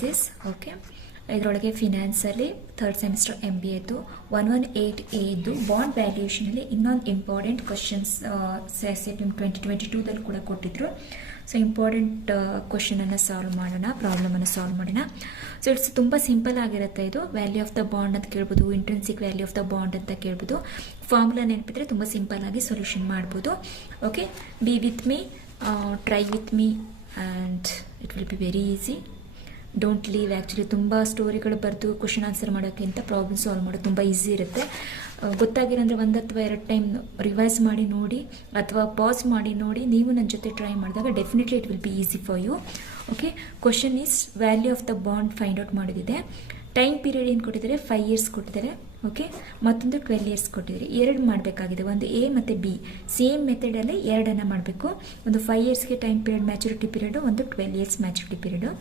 Analysis. Okay, ಇದರೊಳಗೆ ಫಿನಾನ್ಸಲ್ಲಿ 3rd semester MBAದು 118A bond ವ್ಯಾಲ್ಯೂಯೇಷನಲ್ಲಿ ಇನ್ನೊಂದು important questions set 2022ದಲ್ಲಿ ಕೂಡ ಕೊಟ್ಟಿದ್ರು. ಸೊ ಇಂಪಾರ್ಟೆಂಟ್ ಕ್ವಶನನ್ನು ಸಾಲ್ವ್ ಮಾಡೋಣ, ಪ್ರಾಬ್ಲಮನ್ನು ಸಾಲ್ವ್ ಮಾಡೋಣ. ಸೊ ಇಟ್ಸ್ ತುಂಬ ಸಿಂಪಲ್ ಆಗಿರುತ್ತೆ. ಇದು ವ್ಯಾಲ್ಯೂ ಆಫ್ ದ ಬಾಂಡ್ ಅಂತ ಕೇಳ್ಬೋದು, intrinsic value of the bond ಅಂತ ಕೇಳ್ಬೋದು. ಫಾರ್ಮುಲಾ ನೆನಪಿದ್ರೆ ತುಂಬ ಸಿಂಪಲ್ ಆಗಿ ಸೊಲ್ಯೂಷನ್ ಮಾಡ್ಬೋದು. Okay, be with me, try with me and it will be very easy. Don't leave. Actually ತುಂಬ ಸ್ಟೋರಿಗಳು ಬರೆದು ಕ್ವಶನ್ ಆನ್ಸರ್ ಮಾಡೋಕ್ಕಿಂತ ಪ್ರಾಬ್ಲಮ್ ಸಾಲ್ವ್ ಮಾಡೋದು ತುಂಬ ಈಸಿ ಇರುತ್ತೆ. ಗೊತ್ತಾಗಿರಂದರೆ 1 ಅಥವಾ 2 ಟೈಮ್ ರಿವೈಸ್ ಮಾಡಿ ನೋಡಿ ಅಥವಾ ಪಾಸ್ ಮಾಡಿ ನೋಡಿ. ನೀವು ನನ್ನ ಜೊತೆ ಟ್ರೈ ಮಾಡಿದಾಗ definitely it will be easy for you. Okay, question is value of the bond find out ಮಾಡೋದಿದೆ. ಟೈಮ್ ಪೀರಿಯಡ್ ಏನು ಕೊಟ್ಟಿದ್ದಾರೆ, 5 years ಕೊಟ್ಟಿದ್ದಾರೆ. ಓಕೆ, ಮತ್ತೊಂದು 12 years ಕೊಟ್ಟಿದ್ದಾರೆ. 2 ಮಾಡಬೇಕಾಗಿದೆ, ಒಂದು A ಮತ್ತು B. ಸೇಮ್ ಮೆಥಡಲ್ಲಿ 2 ಮಾಡಬೇಕು. ಒಂದು 5 yearsಗೆ ಟೈಮ್ ಪೀರಿಯಡ್ ಮ್ಯಾಚುರಿಟಿ ಪೀರಿಯಡು, ಒಂದು 12 years ಮ್ಯಾಚುರಿಟಿ ಪೀರಿಯಡು.